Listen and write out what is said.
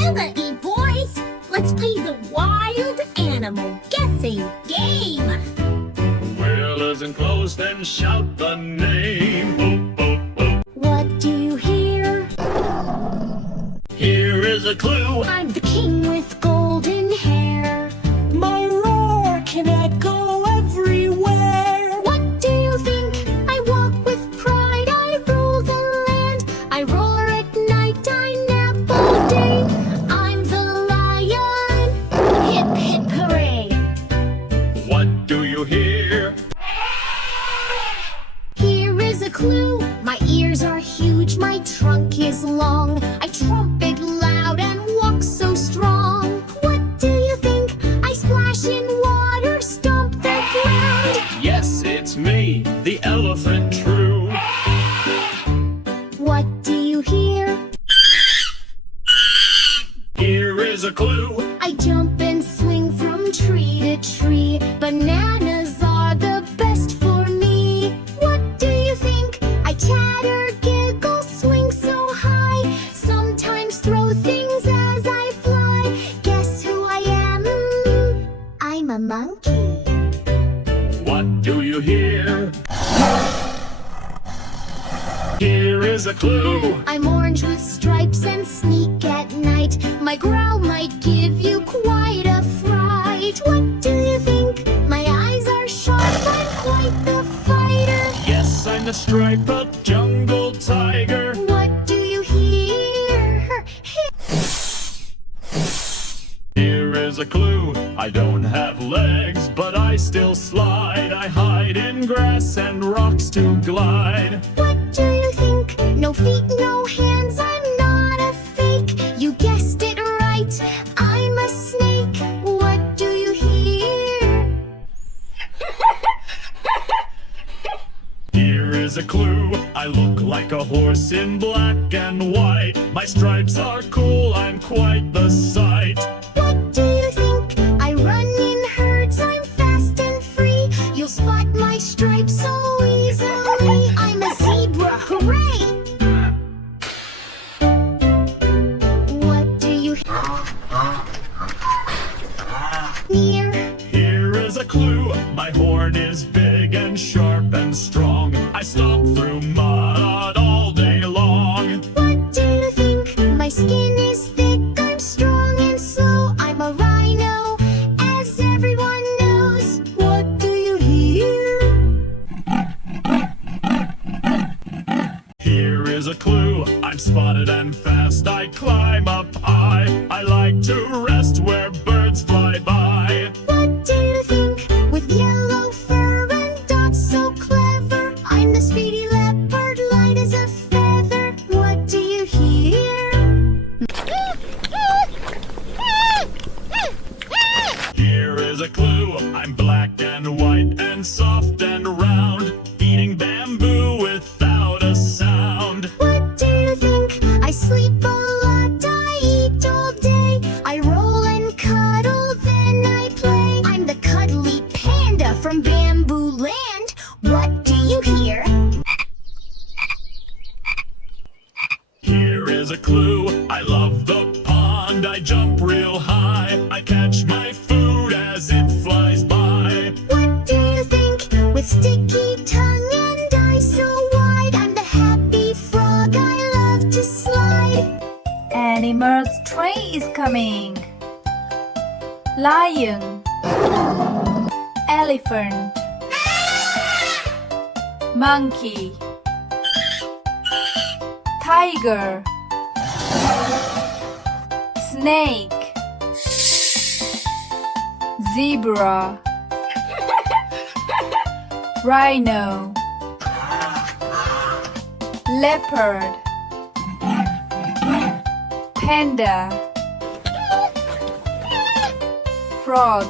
Melody, boys! Let's play the wild animal guessing game! Wheelers and clothes, then shout the name. Boop, boop, boop. What do you hear? Here is a clue. I'm the king with golden hair. My roar can echo everywhere. What do you think? I walk with pride. I rule the land. I roar at night. I nap all day. I'm the lion. Hip, hip, hooray. What do you hear? Here is a clue. My ears are huge. My trunk is long. I trumpet loud and walk so strong. What do you think? I splash in water, stomp the ground. Yes, it's me, the elephant true. What do you hear? Here is a clue. I jump and swing from tree to tree. Bananas are the best for me. What do you think? I chatter, giggle, swing so high. Sometimes throw things as I fly. Guess who I am? I'm a monkey. What do you hear? Here is a clue. I'm orange with stripes and sneak at night. My growl might give you quite a fright. What do you think? My eyes are sharp, I'm quite the fighter. Yes, I'm the striped jungle tiger. What do you hear? Here is a clue. I don't have legs, but I still slide. I hide in grass and rocks to glide. What do you think? No feet, no hands, I'm not a fake. You guessed it right, I'm a snake. What do you hear? Here is a clue. I look like a horse in black and white. My stripes are cool, I'm quite the sight. What do you think? I run in herds, I'm fast and free. You'll spot my stripes so easily. I'm a zebra, hooray! What do you hear? Here is a clue. My horn is big and sharp and strong. I stomp through mud all day long. What do you think? My skin is thick, I'm strong and slow. I'm a rhino, as everyone knows. What do you hear? Here is a clue. I'm spotted and fast. I climb up high. I like to rest where birds fly by. What do you think? With yellow fur and dots so clever, I'm the speedy leopard, light as a feather. What do you hear? Here is a clue. I'm black and white and soft and round, eating bamboo without a sound. What do you think? I sleep a lot, I eat all day. I roll and cuddle, then I play. I'm the cuddly panda from Bamboo Land. What do you hear? Here is a clue. I love the pond. I jump real high. I catch my food as it flies by. What do you think? With sticky tongue and eyes so wide, I'm the happy frog, I love to slide. Animals train is coming. Lion, elephant, monkey, tiger, snake, zebra, rhino, leopard, panda, frog,